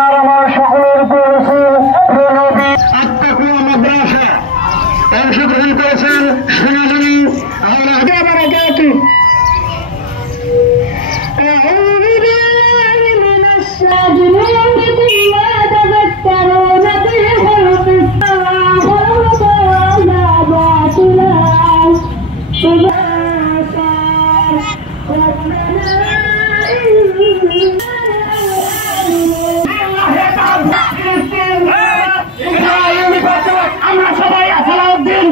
আপনার আমার সকলের উপর আত্মাকুয়া মাদ্রাসা অংশগ্রহণ করেছেন সোনামণি আমরা সবাই আসালাউদ্দিন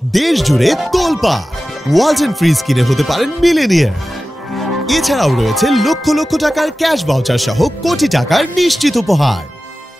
দেশ জুড়ে তোলপাড় ওয়ালস এন্ড ফ্রিজ কিনে হতে পারেন মিলেনিয়ার। এছাড়াও রয়েছে লক্ষ লক্ষ টাকার ক্যাশ ভাউচার সহ কোটি টাকার নিশ্চিত উপহার।